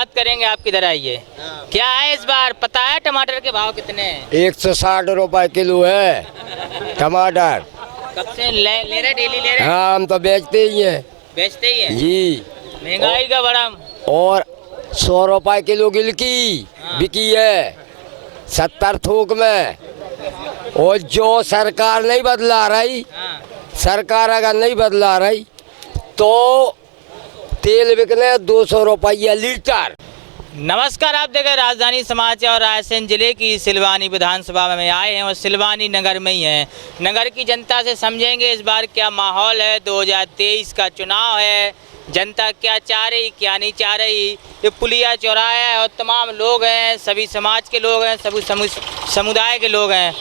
बात करेंगे, आप किधर आइए। क्या है इस बार, पता है टमाटर के भाव कितने हैं? 160 रुपए किलो है टमाटर। कब से ले रहे, डेली ले रहे? हाँ, हम तो बेचते ही हैं बेचते ही है जी। महंगाई का बड़ा। और 100 रुपए किलो गिलकी बिकी है 70 थोक में। और जो सरकार नहीं बदला रही, हाँ। सरकार अगर नहीं बदला रही तो तेल बिकने 200 रुपया लीटर। नमस्कार, आप देख रहे हैं राजधानी समाचार और रायसेन जिले की सिलवानी विधानसभा में आए हैं और सिलवानी नगर में ही हैं। नगर की जनता से समझेंगे इस बार क्या माहौल है। 2023 का चुनाव है, जनता क्या चाह रही क्या नहीं चाह रही। ये पुलिया चौराहा है और तमाम लोग हैं, सभी समाज के लोग हैं, सभी समुदाय के लोग हैं।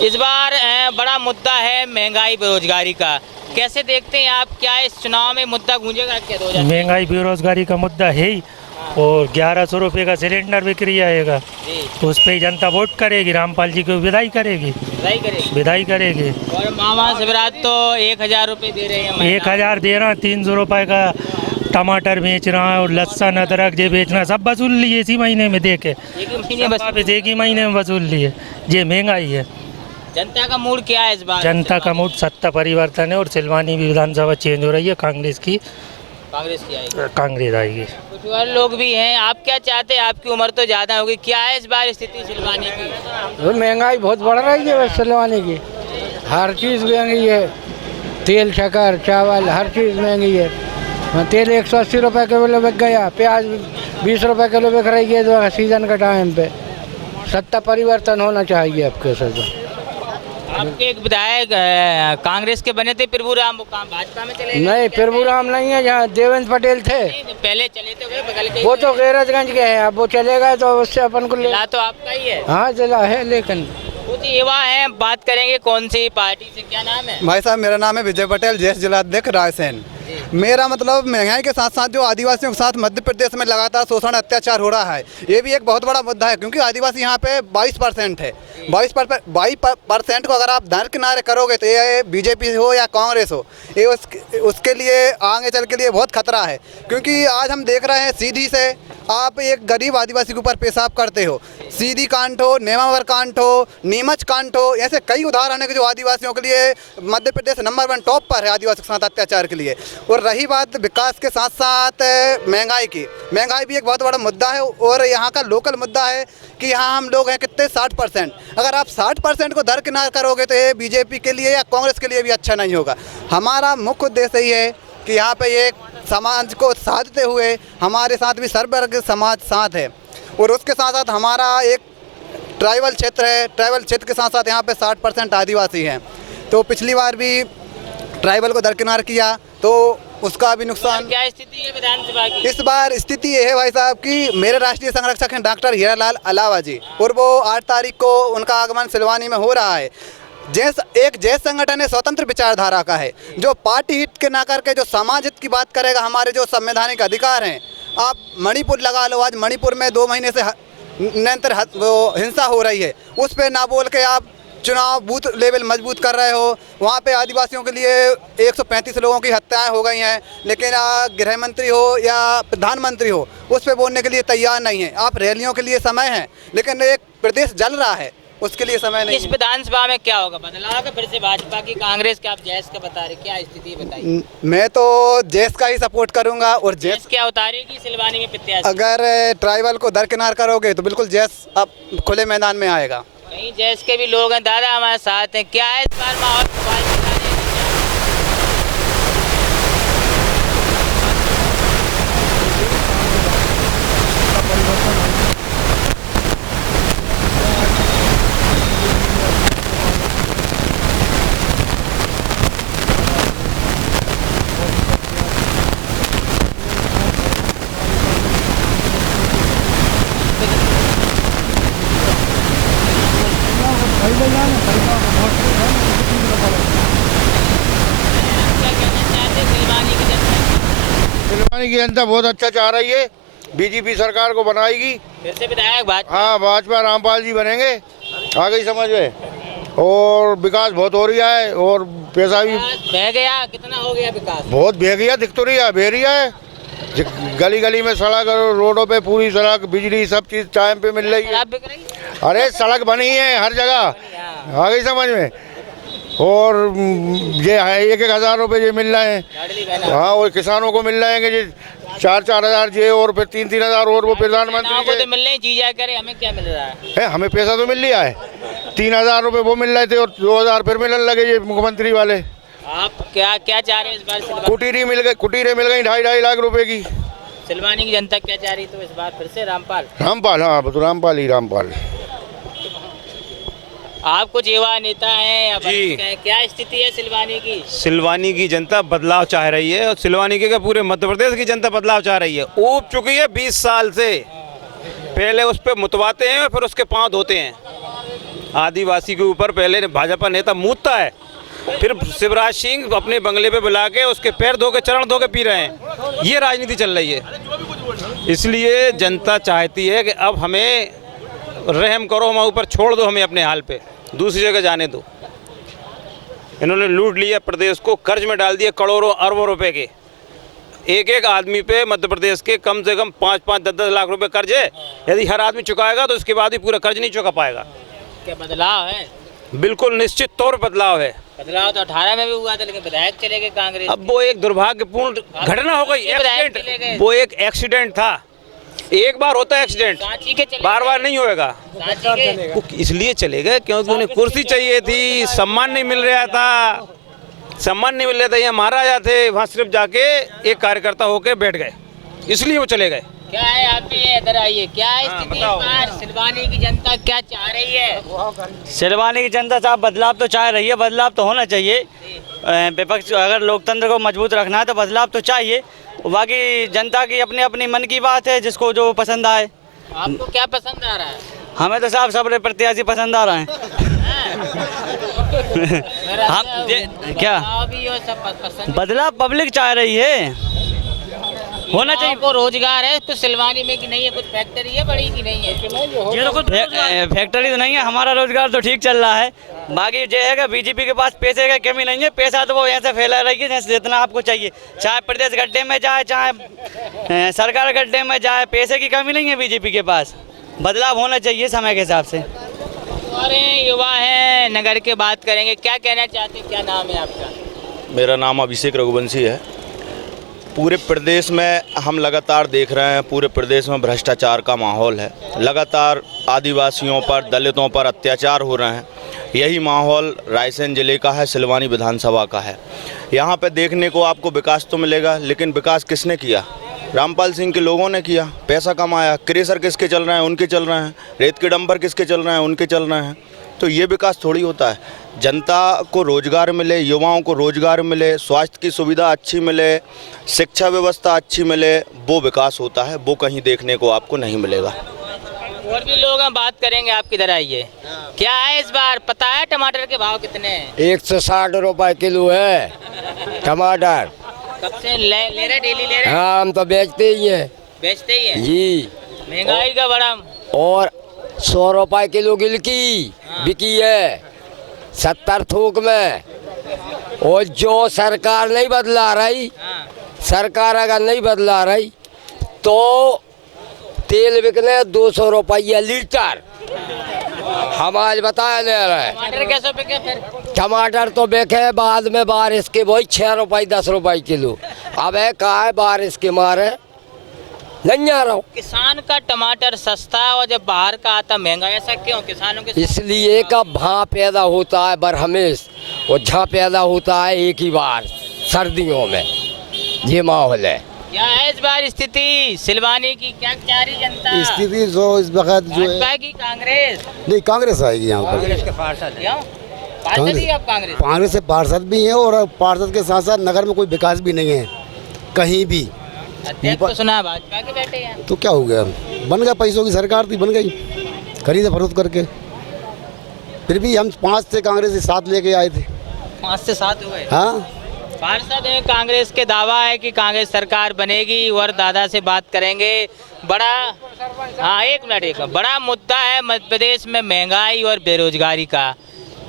इस बार बड़ा मुद्दा है महंगाई बेरोजगारी का। कैसे देखते हैं आप, क्या इस चुनाव में मुद्दा गूंजेगा क्या? 2023 महंगाई बेरोजगारी का मुद्दा है ही। और 1100 रुपये का सिलेंडर बिक्री आएगा तो उस पर ही जनता वोट करेगी, रामपाल जी को विदाई करेगी। विदाई करेगी। और महाशिवरात तो 1000 रुपये दे रहे हैं। 1000 दे रहा, 300 रुपये का टमाटर बेच रहा है और लहसुन अदरक जे बेचना सब वसूल लिए इसी महीने में देके। एक ही महीने में वसूल लिए। ये महंगाई है। जनता का मूड क्या है इस बार? जनता का मूड सत्ता परिवर्तन है और सिलवानी विधानसभा चेंज हो रही है। कांग्रेस की आएगी। कांग्रेस आएगी। कुछ और लोग भी हैं, आप क्या चाहते हैं? आपकी उम्र तो ज़्यादा होगी, क्या है इस बार स्थिति सिलवानी की? महंगाई बहुत बढ़ रही है बस सिलवानी की। हर चीज़ महंगी है, तेल शक्कर चावल हर चीज़ महंगी है। तेल 180 रुपये किलो बिक गया, प्याज 20 रुपये किलो बिक रही है जो सीजन का टाइम पे। सत्ता परिवर्तन होना चाहिए आपके साथ। आपके एक विधायक कांग्रेस के बने थे प्रभुराम, वो काम भाजपा में चले गए? नहीं, प्रभुराम नहीं है, जहाँ देवेंद्र पटेल थे। पहले चले तो गए बगल के। वो तो गैरतगंज के हैं, अब वो चले गए तो उससे अपन को जिला तो आपका ही है। हाँ, जिला है लेकिन कुछ युवा है, बात करेंगे कौन सी पार्टी से, क्या नाम है? भाई साहब, मेरा नाम है विजय पटेल, ज्येष्ठ जिलाध्यक्ष रायसेन। मेरा मतलब महंगाई के साथ साथ जो आदिवासियोयों के साथ मध्य प्रदेश में लगातार शोषण अत्याचार हो रहा है, ये भी एक बहुत बड़ा मुद्दा है। क्योंकि आदिवासी यहाँ पे 22% है। 22% को अगर आप दरकिनारे करोगे तो ये बीजेपी हो या कांग्रेस हो, ये उसके लिए आगे चल के लिए बहुत खतरा है। क्योंकि आज हम देख रहे हैं सीधी से आप एक गरीब आदिवासी के ऊपर पेशाब करते हो, सीधी कांड हो, नेमावर कांड हो, नीमच कांड हो, ऐसे कई उदाहरण है कि जो आदिवासियों के लिए मध्य प्रदेश नंबर 1 टॉप पर है आदिवासी के साथ अत्याचार के लिए। और रही बात विकास के साथ साथ महंगाई की, महंगाई भी एक बहुत बड़ा मुद्दा है। और यहाँ का लोकल मुद्दा है कि यहाँ हम लोग हैं कितने 60%। अगर आप 60% को दरकिनार करोगे तो ये बीजेपी के लिए या कांग्रेस के लिए भी अच्छा नहीं होगा। हमारा मुख्य उद्देश्य ही है कि यहाँ पे एक समाज को साधते हुए हमारे साथ भी सर्ववर्ग समाज साथ है। और उसके साथ साथ हमारा एक ट्राइबल क्षेत्र है, ट्राइबल क्षेत्र के साथ साथ यहाँ पे 60% आदिवासी हैं। तो पिछली बार भी ट्राइबल को दरकिनार किया तो उसका भी नुकसान। क्या स्थिति है विधानसभा की इस बार स्थिति ये है भाई साहब कि मेरे राष्ट्रीय संरक्षक हैं डॉक्टर हीरालाल अलावा जी, और वो 8 तारीख को उनका आगमन सिलवानी में हो रहा है। एक जैस संगठन है, स्वतंत्र विचारधारा का है, जो पार्टी हित के ना करके जो समाज हित की बात करेगा। हमारे जो संवैधानिक अधिकार हैं, आप मणिपुर लगा लो, आज मणिपुर में 2 महीने से निरंतर हिंसा हो रही है, उस पर ना बोल के आप चुनाव बूथ लेवल मजबूत कर रहे हो। वहाँ पे आदिवासियों के लिए 135 लोगों की हत्याएं हो गई हैं, लेकिन गृह मंत्री हो या प्रधानमंत्री हो उस पर बोलने के लिए तैयार नहीं है। आप रैलियों के लिए समय है, लेकिन एक प्रदेश जल रहा है उसके लिए समय नहीं। इस विधानसभा में क्या होगा, बदलाव का फिर से भाजपा की कांग्रेस के? आप जैस का बता रहे, क्या स्थिति बताइए। मैं तो जैस का ही सपोर्ट करूंगा। और जैस क्या उतारेगी सिलवानी में प्रत्याशी? अगर ट्राइबल को दरकिनार करोगे तो बिल्कुल जैस अब खुले मैदान में आएगा। कहीं जैस के भी लोग हैं, दादा हमारे साथ हैं, क्या है इस बार माहौल? सिलवानी की जनता बहुत अच्छा चाह रही है, बीजेपी सरकार को बनाएगी। फिर से विधायक भाजपा? हाँ, भाजपा रामपाल जी बनेंगे, आ गई समझ में। और विकास बहुत हो रहा है और पैसा भी बह गया। कितना हो गया विकास? बहुत बह गया, दिख तो रही है, बह रही है। गली गली में सड़क और रोडों पे पूरी सड़क, बिजली, सब चीज़ टाइम पे मिल रही है। शराब बिक रही है? अरे सड़क बनी है हर जगह, आ गई समझ में। और ये है 1-1 हज़ार रुपये ये मिल रहे हैं। लाडली बहना। हाँ, और किसानों को मिल रहे हैं कि जी 4-4 हज़ार ये, और फिर 3-3 हज़ार, और वो प्रधानमंत्री को तो के मिल रहे हैं, जीजा करे, हमें क्या मिल रहा है? हमें पैसा तो मिल लिया है। 3,000 रुपये वो मिल रहे थे और 2,000 फिर मिलने लगे ये मुख्यमंत्री वाले। आप क्या क्या चाह रहे हैं इस बार सिलवानी? कुटीरें मिल गई 2.5 लाख रुपए की। सिलवानी की जनता क्या चाह रही तो इस बार फिर से रामपाल? रामपाल, हाँ तो रामपाल। आप कुछ युवा नेता हैं या जी। वरिष्ठ हैं, क्या स्थिति है सिलवानी की? सिलवानी की जनता बदलाव चाह रही है, और सिलवानी के क्या पूरे मध्य प्रदेश की जनता बदलाव चाह रही है। ऊब चुकी है 20 साल से। पहले उस पर मुतवाते हैं और फिर उसके पांव धोते हैं। आदिवासी के ऊपर पहले भाजपा नेता मूतता है, फिर शिवराज सिंह अपने बंगले पे बुला के उसके पैर धो के, चरण धो के पी रहे हैं। ये राजनीति चल रही है। इसलिए जनता चाहती है कि अब हमें रहम करो, हमारे ऊपर छोड़ दो, हमें अपने हाल पे दूसरी जगह जाने दो। इन्होंने लूट लिया प्रदेश को, कर्ज में डाल दिया करोड़ों अरबों रुपए के। एक आदमी पे मध्य प्रदेश के कम से कम 5-5, 10-10 लाख रुपए कर्ज है। यदि हर आदमी चुकाएगा तो उसके बाद भी पूरा कर्ज नहीं चुका पाएगा। क्या बदलाव है? बिल्कुल निश्चित तौर पर बदलाव है। बदलाव तो 18 में भी हुआ था, लेकिन विधायक चले गए कांग्रेस। अब वो एक दुर्भाग्यपूर्ण घटना हो गई, विधायक चले गए। एक्सीडेंट। वो एक एक्सीडेंट था, एक बार होता है एक्सीडेंट, सांची के चले बार बार नहीं होएगा। सांची के वो इसलिए चले गए क्योंकि उन्हें कुर्सी चाहिए थी, सम्मान नहीं मिल रहा था। यहाँ महाराजा थे, वहाँ सिर्फ जाके एक कार्यकर्ता होके बैठ गए, इसलिए वो चले गए। क्या है? आप भी इधर आइए, क्या है स्थिति इस बार? सिलवानी की जनता क्या चाह रही है? सिलवानी की जनता साहब बदलाव तो चाह रही है, बदलाव तो होना चाहिए। विपक्ष अगर लोकतंत्र को मजबूत रखना है तो बदलाव तो चाहिए। बाकी जनता की अपनी अपनी मन की बात है, जिसको जो पसंद आए। आपको क्या पसंद आ रहा है? हमें तो साहब सब प्रत्याशी पसंद आ रहे हैं। हम क्या बदलाव भी हो, सब पसंद। बदलाव पब्लिक चाह रही है, होना चाहिए। को रोजगार है तो सिलवानी में कि नहीं है? कुछ फैक्ट्री है बड़ी की नहीं है? ये तो कुछ फैक्ट्री तो नहीं है, हमारा रोजगार तो ठीक चल रहा है। बाकी ये है कि बीजेपी के पास पैसे की कमी नहीं है। पैसा तो वो यहाँ से फैला रही है जैसे जितना आपको चाहिए, चाहे प्रदेश गड्ढे में जाए, चाहे सरकार गड्ढे में जाए, पैसे की कमी नहीं है बीजेपी के पास। बदलाव होना चाहिए समय के हिसाब से। और युवा हैं, नगर के बात करेंगे, क्या कहना चाहते हैं? क्या नाम है आपका? मेरा नाम अभिषेक रघुवंशी है। पूरे प्रदेश में हम लगातार देख रहे हैं, पूरे प्रदेश में भ्रष्टाचार का माहौल है। लगातार आदिवासियों पर, दलितों पर अत्याचार हो रहे हैं। यही माहौल रायसेन जिले का है, सिलवानी विधानसभा का है। यहाँ पे देखने को आपको विकास तो मिलेगा, लेकिन विकास किसने किया? रामपाल सिंह के लोगों ने किया, पैसा कमाया। क्रेशर किसके चल रहे हैं? उनके चल रहे हैं। रेत के डंपर किसके चल रहे हैं? उनके चल रहे हैं। तो ये विकास थोड़ी होता है। जनता को रोजगार मिले, युवाओं को रोजगार मिले, स्वास्थ्य की सुविधा अच्छी मिले, शिक्षा व्यवस्था अच्छी मिले, वो विकास होता है। वो कहीं देखने को आपको नहीं मिलेगा। और भी लोग हम बात करेंगे, आप किधर आइए। क्या है इस बार? पता है टमाटर के भाव कितने हैं? 160 रुपए किलो है टमाटर। कब से ले रहे? डेली ले रहे? हाँ, हम तो बेचते ही हैं बेचते ही हैं जी। महंगाई का बड़ा। और 100 रुपए किलो गिलकी बिकी है 70 थोक में। और जो सरकार नहीं बदला रही, सरकार अगर नहीं बदला रही तो तेल बिकने 200 रुपया लीटर। हम आज बताया ले रहे हैं। टमाटर कैसे बिके फिर? टमाटर तो बिके बाद में बारिश के वही 6 रुपये 10 रुपये किलो। अब है कहा है बारिश के मारे नहीं आ रहा हूँ। किसान का टमाटर सस्ता है और जब बाहर का आता महंगा, ऐसा क्यों? किसानों के इसलिए का भाव पैदा होता है बरहमेश, और झा पैदा होता है एक ही बार सर्दियों में। ये माहौल है। क्या है इस बार स्थिति सिलवानी की? क्या चाह रही जनता? स्थिति जो इस वक्त जो है, भाजपा की कांग्रेस? नहीं कांग्रेस आएगी यहाँ पर। क्यों? पार्षद ही आप कांग्रेस? कांग्रेस से पार्षद भी हैं और पार्षद के साथ साथ नगर में कोई विकास भी नहीं है कहीं भी। अध्यक्ष तो सुना भाजपा के बैठे हैं। तो क्या हो गया? बन गया, पैसों की सरकार थी, बन गई खरीद फरोख्त करके। फिर भी हम 5 से कांग्रेस से 7 लेके आए थे। 5 से 7 हुए। हाँ, पार्षद हैं कांग्रेस के, दावा है कि कांग्रेस सरकार बनेगी। और दादा से बात करेंगे। बड़ा एक मिनट बड़ा मुद्दा है मध्य प्रदेश में महंगाई और बेरोजगारी का।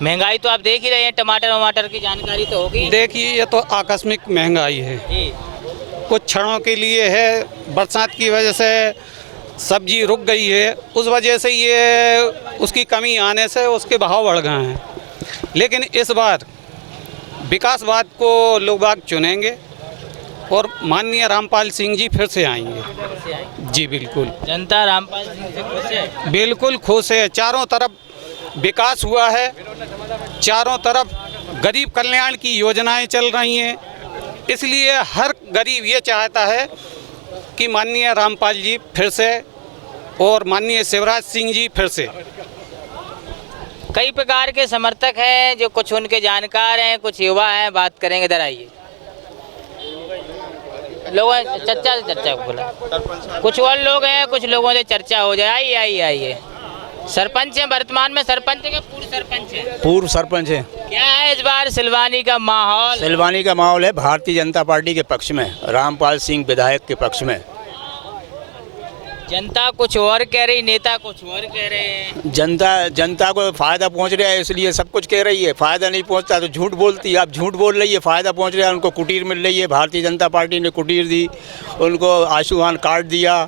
महंगाई तो आप देख ही रहे हैं, टमाटर वमाटर की जानकारी तो होगी। देखिए, ये तो आकस्मिक महंगाई है। जी। कुछ क्षणों के लिए है, बरसात की वजह से सब्जी रुक गई है, उस वजह से ये उसकी कमी आने से उसके भाव बढ़ गए हैं। लेकिन इस बार विकासवाद को लोग बाग चुनेंगे और माननीय रामपाल सिंह जी फिर से आएंगे। जी बिल्कुल, जनता रामपाल सिंह से खुश है? बिल्कुल खुश है। चारों तरफ विकास हुआ है, चारों तरफ गरीब कल्याण की योजनाएं चल रही हैं, इसलिए हर गरीब ये चाहता है कि माननीय रामपाल जी फिर से और माननीय शिवराज सिंह जी फिर से। कई प्रकार के समर्थक हैं, जो कुछ उनके जानकार हैं, कुछ युवा हैं, बात करेंगे। इधर आइए, लोगों चर्चा से चर्चा बोला, कुछ और लोग हैं, कुछ लोगों से चर्चा हो जाए। आइए आइए आइए। सरपंच हैं, वर्तमान में सरपंच है, पूर्व सरपंच है? पूर्व सरपंच है। क्या है इस बार सिलवानी का माहौल? सिलवानी का माहौल है भारतीय जनता पार्टी के पक्ष में, रामपाल सिंह विधायक के पक्ष में। जनता कुछ और कह रही, नेता कुछ और कह रहे हैं। जनता को फायदा पहुंच रहा है इसलिए सब कुछ कह रही है, फायदा नहीं पहुंचता तो झूठ बोलती है। आप झूठ बोल रही है, फायदा पहुंच रहा है, उनको कुटीर मिल रही है, भारतीय जनता पार्टी ने कुटीर दी, उनको आयुष्मान कार्ड दिया,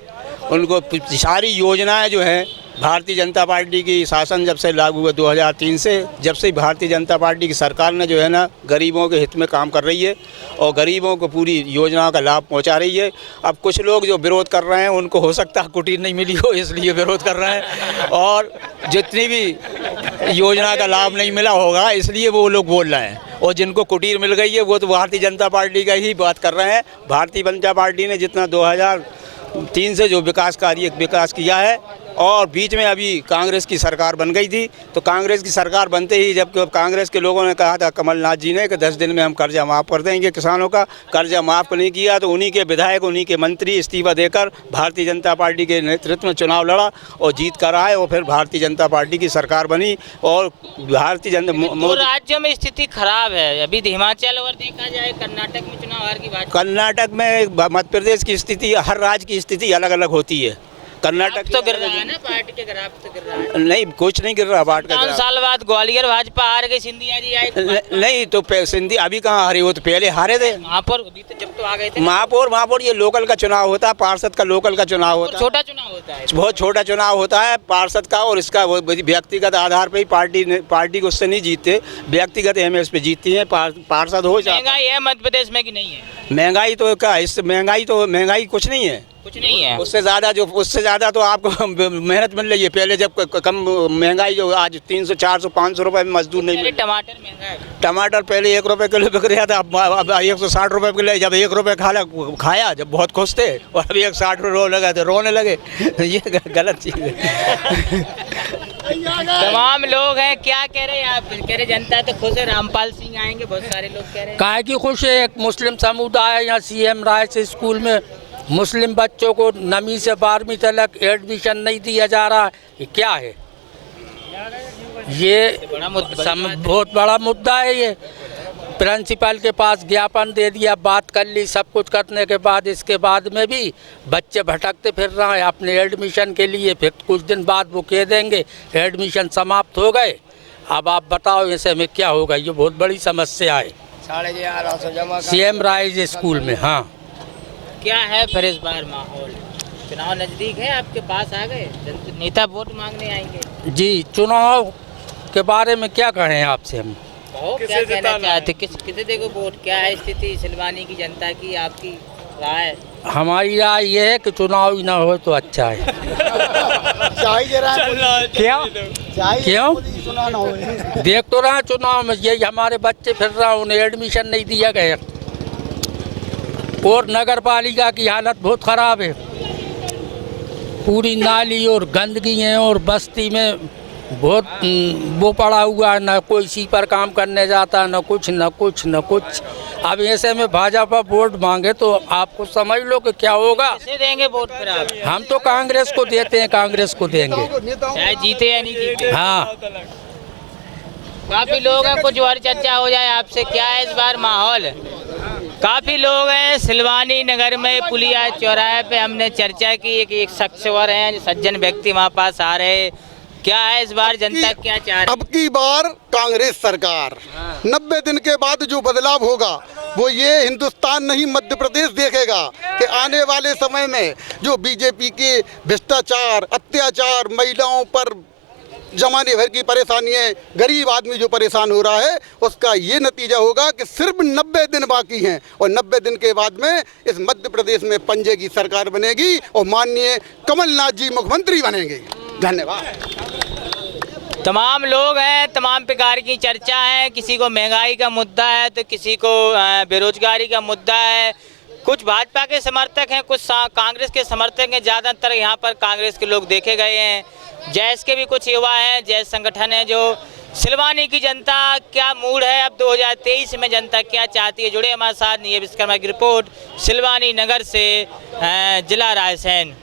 उनको सारी योजनाएं जो हैं भारतीय जनता पार्टी की शासन जब से लागू हुआ 2003 से, जब से भारतीय जनता पार्टी की सरकार ने जो है ना गरीबों के हित में काम कर रही है और गरीबों को पूरी योजनाओं का लाभ पहुंचा रही है। अब कुछ लोग जो विरोध कर रहे हैं उनको हो सकता है कुटीर नहीं मिली हो इसलिए विरोध कर रहे हैं, और जितनी भी योजना का लाभ नहीं मिला होगा इसलिए वो लोग बोल रहे हैं, और जिनको कुटीर मिल गई है वो तो भारतीय जनता पार्टी का ही बात कर रहे हैं। भारतीय जनता पार्टी ने जितना 2003 से जो विकास किया है, और बीच में अभी कांग्रेस की सरकार बन गई थी, तो कांग्रेस की सरकार बनते ही जब कांग्रेस के लोगों ने कहा था कमलनाथ जी ने कि 10 दिन में हम कर्जा माफ़ कर देंगे, किसानों का कर्जा माफ़ नहीं किया, तो उन्हीं के विधायक, उन्हीं के मंत्री इस्तीफा देकर भारतीय जनता पार्टी के नेतृत्व में चुनाव लड़ा और जीत कर आए, और फिर भारतीय जनता पार्टी की सरकार बनी। और भारतीय जनता तो राज्यों में स्थिति खराब है अभी, हिमाचल और देखा जाए कर्नाटक में चुनाव हार की बात। कर्नाटक में, मध्य प्रदेश की स्थिति, हर राज्य की स्थिति अलग अलग होती है। कर्नाटक तो गिर रहा है ना, पार्टी के ग्राफ तो गिर रहा है। नहीं, कुछ नहीं गिर रहा पार्टी का। 5 साल बाद ग्वालियर भाजपा हार गई, सिंधिया जी आए। नहीं तो सिंधी अभी कहाँ हारे, वो तो पहले हारे थे। महापौर जब तो आ गए थे। महापौर ये लोकल का चुनाव होता है, पार्षद का लोकल का चुनाव होता है, छोटा चुनाव होता है, बहुत छोटा चुनाव होता है पार्षद का, और इसका व्यक्तिगत आधार पर ही पार्टी को उससे नहीं जीतते, व्यक्तिगत एमएस पे जीतती है, पार्षद हो जाए। महंगाई है मध्य प्रदेश में कि नहीं है? महंगाई तो क्या, इस महंगाई कुछ नहीं है, कुछ नहीं है। उससे ज़्यादा तो आपको मेहनत मिल रही है। पहले जब कम महंगाई जो आज 300, 400, 500 रुपए में मजदूर नहीं मिल। टमाटर महंगा है, टमाटर पहले 1 रुपए किलो बिक रहा था, अब 160 रुपए किलो। जब 1 रुपए खाया जब बहुत खुश थे, और अभी 160 रुपये रोने लगे। ये गलत चीज़ है। तमाम लोग हैं, क्या कह रहे हैं आप? कह रहे जनता तो खुश है, रामपाल सिंह आएंगे, बहुत सारे लोग कह रहे हैं। काहे की खुश है? एक मुस्लिम समुदाय यहाँ CM राय से स्कूल में मुस्लिम बच्चों को 9वीं से 12वीं तक एडमिशन नहीं दिया जा रहा है, ये क्या है? ये बहुत बड़ा मुद्दा है। ये प्रिंसिपल के पास ज्ञापन दे दिया, बात कर ली, सब कुछ करने के बाद इसके बाद में भी बच्चे भटकते फिर रहे हैं अपने एडमिशन के लिए। फिर कुछ दिन बाद वो कह देंगे एडमिशन समाप्त हो गए। अब आप बताओ ऐसे में क्या होगा? ये बहुत बड़ी समस्या है। 1150 CM राय स्कूल में। हाँ, क्या है फिर इस बार माहौल? चुनाव नजदीक है, आपके पास आ गए, नेता वोट मांगने आएंगे। जी, चुनाव के बारे में क्या कहें आपसे हम? क्या कहना चाहते, किसे देखो वोट? क्या है स्थिति सिलवानी की जनता की, आपकी राय? हमारी राय ये है कि चुनाव ही ना हो तो अच्छा है। क्या क्यों देख तो रहा चुनाव में यही हमारे बच्चे फिर रहा, उन्हें एडमिशन नहीं दिया गया, और नगर पालिका की हालत बहुत ख़राब है। पूरी नाली और गंदगी है, और बस्ती में बहुत वो पड़ा हुआ है, न कोई सी पर काम करने जाता है, न कुछ। अब ऐसे में भाजपा वोट मांगे तो आपको समझ लो कि क्या होगा। किसे देंगे वोट फिर आप? हम तो कांग्रेस को देते हैं, कांग्रेस को देंगे, चाहे जीते या नहीं जीते। हाँ, काफ़ी लोग हैं, कुछ और चर्चा हो जाए आपसे। क्या है इस बार माहौल? काफ़ी लोग हैं सिलवानी नगर में, पुलिया चौराहे पे हमने चर्चा की। एक शख्स और हैं, सज्जन व्यक्ति वहाँ पास आ रहे। क्या है इस बार जनता क्या चाह रही? अब की बार कांग्रेस सरकार 90 दिन के बाद जो बदलाव होगा वो ये हिंदुस्तान नहीं मध्य प्रदेश देखेगा कि आने वाले समय में जो बीजेपी के भ्रष्टाचार, अत्याचार, महिलाओं पर जमाने भर की परेशानी है, गरीब आदमी जो परेशान हो रहा है, उसका ये नतीजा होगा कि सिर्फ 90 दिन बाकी हैं और 90 दिन के बाद में इस मध्य प्रदेश में पंजे की सरकार बनेगी और माननीय कमलनाथ जी मुख्यमंत्री बनेंगे। धन्यवाद। तमाम लोग हैं, तमाम प्रकार की चर्चा है, किसी को महंगाई का मुद्दा है तो किसी को बेरोजगारी का मुद्दा है। कुछ भाजपा के समर्थक हैं, कुछ कांग्रेस के समर्थक हैं। ज़्यादातर यहाँ पर कांग्रेस के लोग देखे गए हैं। जैस के भी कुछ युवा हैं, जैस संगठन है। जो सिलवानी की जनता क्या मूड है अब 2023 में, जनता क्या चाहती है, जुड़े हमारे साथ। ये विश्वकर्मा की रिपोर्ट सिलवानी नगर से, जिला रायसेन।